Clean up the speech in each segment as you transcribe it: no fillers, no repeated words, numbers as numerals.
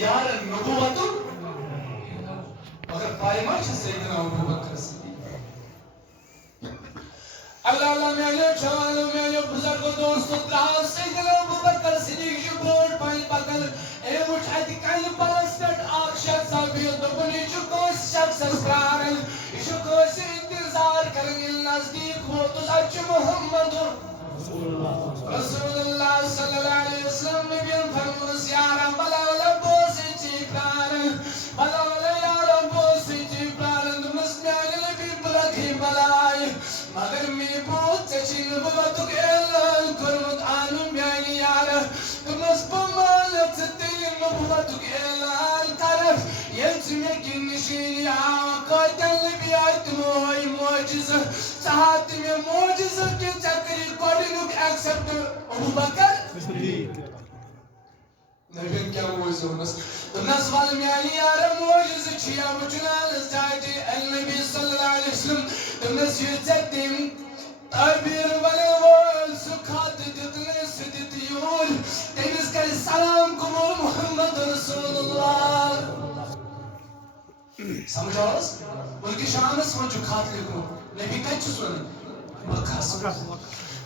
یار نبوت مگر پائما چھ سیدنا ابو بکر صدیق اللہ میانو جوانو میانو بزرگو دوستو تراو سیدنا ابو بکر صدیق جو بروٹ پائن پکن اے وچھ ایتی کائن پرستٹ آگ شخص آبیو دبنی چو کوئی شخص اسکارن ایشو کوئی انتظار کرن نزدیک ہو تو سچ محمد رسول اللہ صلی اللہ علیہ وسلم نبیان فرمون سیارا بلا لبو سے چیکارن بلا لیارا بو سے چیکارن دمسمیان نبی بلکھی بلائی مگر می بوت چچین بوتک اعلان کرمت آنم بیانی یارا دمس بمالت دین بوتک اعلان طرف یلچ میں نشینی آقا دل بھی آیت موئی موجز چاہت میں موجز کی چکری کوڑنک ایکسپٹ ابو بکر صدیق نبی کیا موجز ہونس دمس والمیانی یارا موجز چیا وچنال جائے النبی صلی اللہ علیہ وسلم دمس یوزتیم تعبیر والوال سکھات دتنے سدت یول تیمس کر سلام کمول محمد رسول اللہ سمجھو اس ان کی شانس وہ جو کھات لکھو نبی کچھ سن بکھاس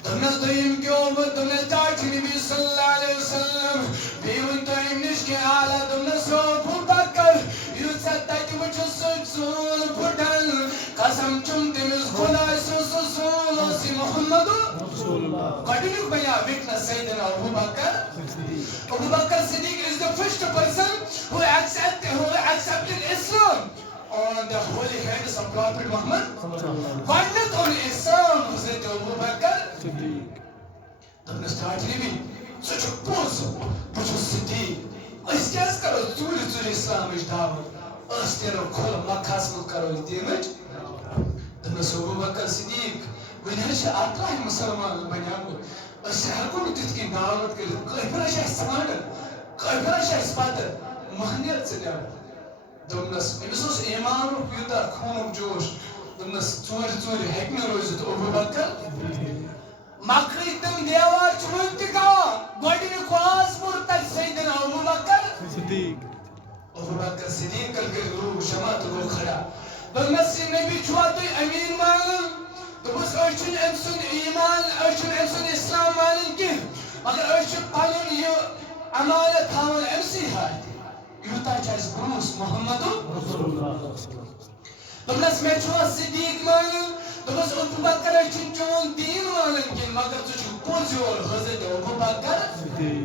دمس دویم کیوں وہ دمس چاچ نبی صلی اللہ علیہ وسلم بیون دویم نشک آلہ دمس رو ابو بکر یوزت تک وچھ سچ سون پھٹن قسم چم تمس خدای سوسول سی محمد رسول اللہ قدنک بیا وٹنس سیدنا ابو بکر Abu Bakr Siddiq is the first person who accepted Islam on the holy hands of Prophet Muhammad. Why not on Islam Hazrat Abu Bakr Siddiq? Then start living such a person, which was Siddiq. Is just karo turi Islam is dawat. Astero khol makhas mul karo idimaj. Then Abu Bakr Siddiq when he was atlah Musliman banyago. الشهركون تتكين دعوت كده كيفنا شيء استمرنا كيفنا شيء استمرنا مهنية سنيا دمناس إنسوس إيمان وبيوتا خون وجوش دمناس توري هكنا روزت أبو بكر مكري تم ديوار چمنتكا غدين خواص مرتد سيدنا أبو بكر صديق أبو بكر صديق الجلو شمات لو خدا دمناس النبي چواتي أمين مالم بس أرشن أمسون إيمان أرشن أمسون إسلام مالن كه مگر أرشن پالن يو أمانة ثاون أمسي هاي يوتا جايز بروس محمد رسول الله دمناس ميچوا صديق مالن دمناس أبو بكر أرشن جون دين مالن كه مگر تجو پوزيور حضرت أبو بكر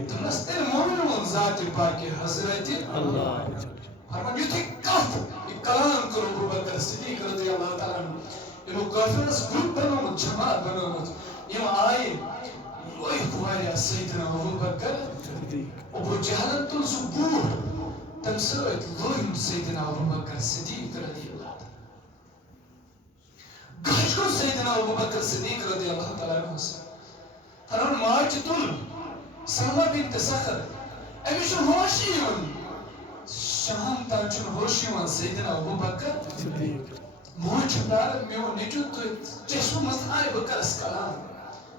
دمناس تل مؤمن ذات باقي حضرت الله فرمان يوتي كف كلام كر أبو بكر صديق رضي الله تعالى عنه انو کافرس گروپ بنامت جماعت بنامت یم آئی لوئی کواریا سیدنا ابو بکر ابو جہلن تل زبور تم سویت لوئی سیدنا ابو بکر صدیق رضی اللہ گھش کو سیدنا ابو بکر صدیق رضی اللہ تعالیٰ عنہ سے فرمان مارچ تل سلمہ بنت سخر امیشن ہوشی یون شام تاچن ہوشی یون سیدنا ابو بکر صدیق موچ دار میو نجو تو چشم مزائی بکرس کلام